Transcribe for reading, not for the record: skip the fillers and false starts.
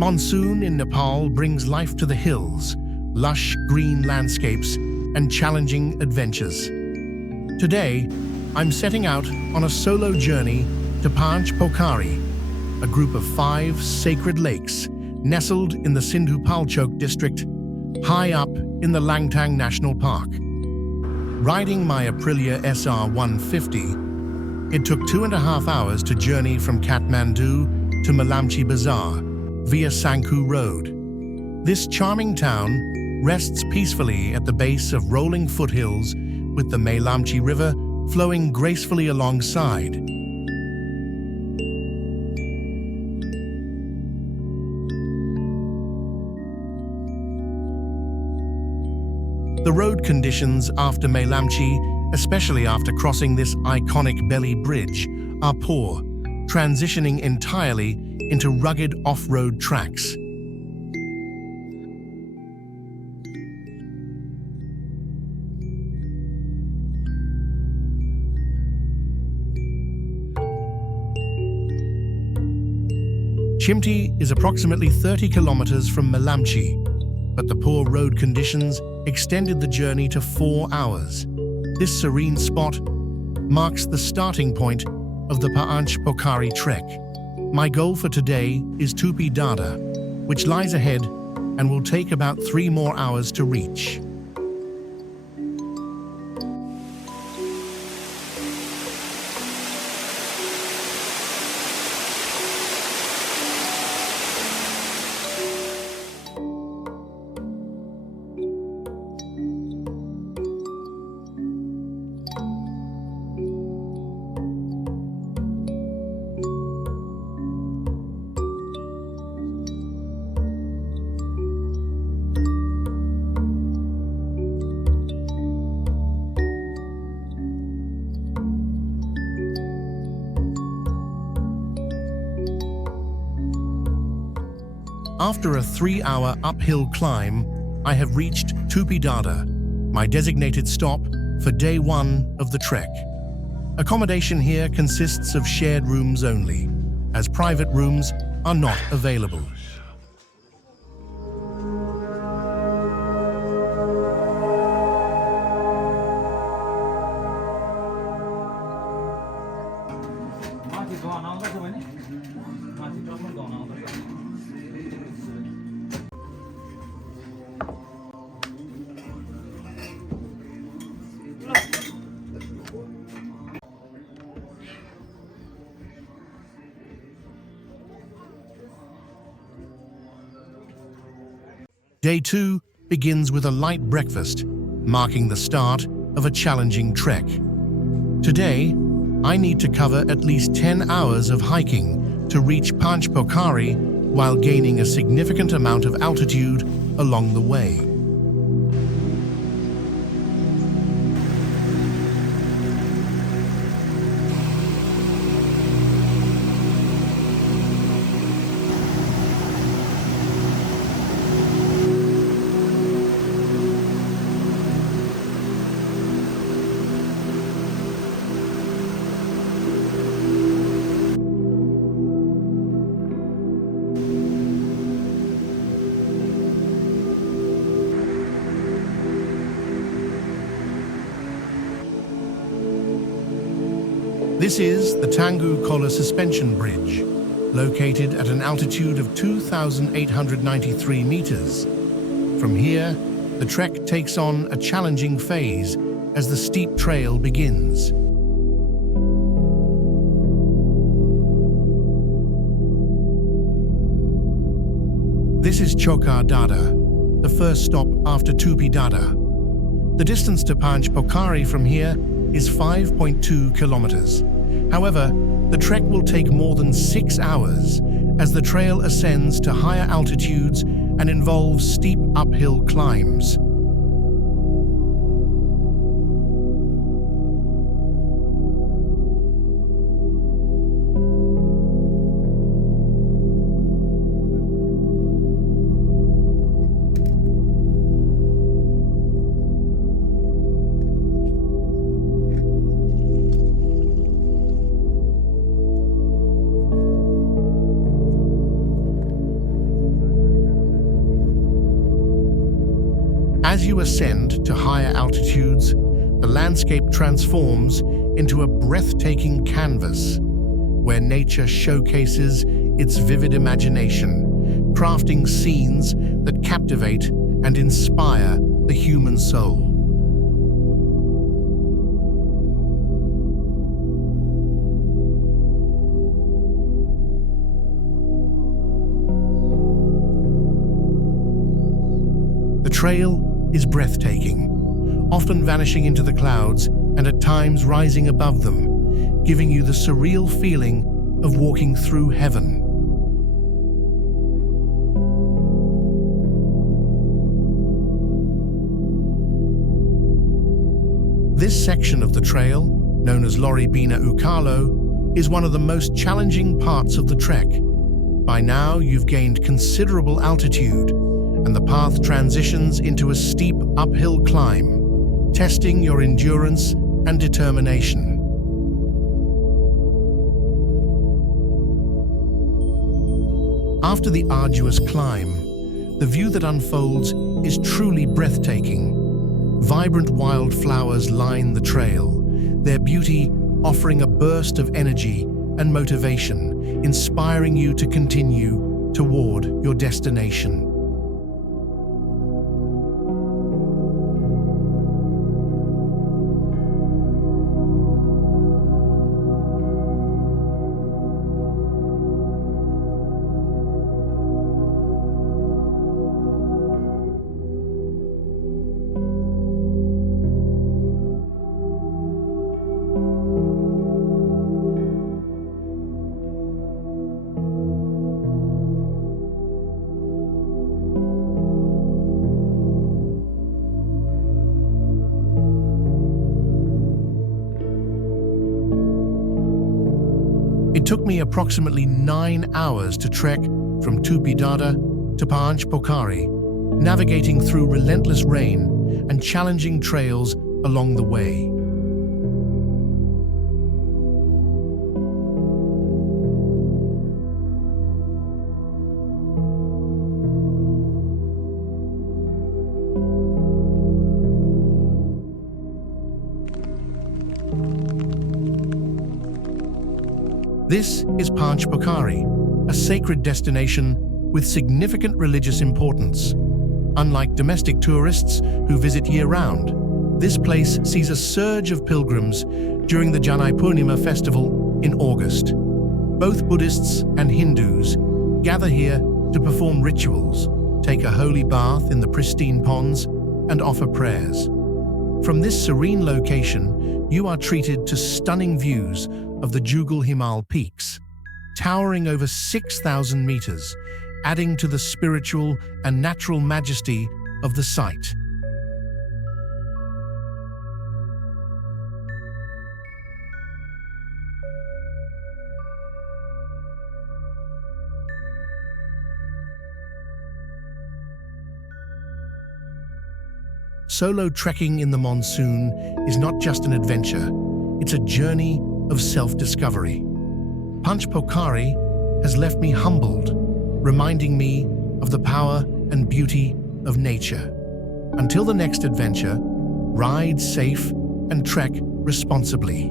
Monsoon in Nepal brings life to the hills, lush green landscapes, and challenging adventures. Today, I'm setting out on a solo journey to Panch Pokhari, a group of 5 sacred lakes nestled in the Sindhu-Palchok district, high up in the Langtang National Park. Riding my Aprilia SR 150, it took 2.5 hours to journey from Kathmandu to Melamchi Bazaar via Sanku Road. This charming town rests peacefully at the base of rolling foothills with the Melamchi River flowing gracefully alongside. The road conditions after Melamchi, especially after crossing this iconic belly bridge, are poor, transitioning entirely into rugged off-road tracks. Chimti is approximately 30 kilometers from Melamchi, but the poor road conditions extended the journey to 4 hours. This serene spot marks the starting point of the Panch Pokhari trek. My goal for today is Tupi Dada, which lies ahead and will take about 3 more hours to reach. After a 3-hour uphill climb, I have reached Tupi Dada, my designated stop for day 1 of the trek. Accommodation here consists of shared rooms only, as private rooms are not available. Day 2 begins with a light breakfast, marking the start of a challenging trek. Today, I need to cover at least 10 hours of hiking to reach Panch Pokhari while gaining a significant amount of altitude along the way. This is the Tangu Kola Suspension Bridge, located at an altitude of 2,893 meters. From here, the trek takes on a challenging phase as the steep trail begins. This is Chokar Dada, the first stop after Tupi Dada. The distance to Panch Pokhari from here is 5.2 kilometers. However, the trek will take more than 6 hours as the trail ascends to higher altitudes and involves steep uphill climbs. As you ascend to higher altitudes, the landscape transforms into a breathtaking canvas where nature showcases its vivid imagination, crafting scenes that captivate and inspire the human soul. The trail is breathtaking, often vanishing into the clouds and at times rising above them, giving you the surreal feeling of walking through heaven. This section of the trail, known as Lori Bina Ukalo, is one of the most challenging parts of the trek. By now, you've gained considerable altitude, and the path transitions into a steep uphill climb, testing your endurance and determination. After the arduous climb, the view that unfolds is truly breathtaking. Vibrant wildflowers line the trail, their beauty offering a burst of energy and motivation, inspiring you to continue toward your destination. It took me approximately 9 hours to trek from Tupidada to Panch Pokhari, navigating through relentless rain and challenging trails along the way. This is Panch Pokhari, a sacred destination with significant religious importance. Unlike domestic tourists who visit year-round, this place sees a surge of pilgrims during the Janai Purnima festival in August. Both Buddhists and Hindus gather here to perform rituals, take a holy bath in the pristine ponds, and offer prayers. From this serene location, you are treated to stunning views of the Jugal Himal peaks, towering over 6,000 meters, adding to the spiritual and natural majesty of the site. Solo trekking in the monsoon is not just an adventure, it's a journey of self-discovery. Panch Pokhari has left me humbled, reminding me of the power and beauty of nature. Until the next adventure, ride safe and trek responsibly.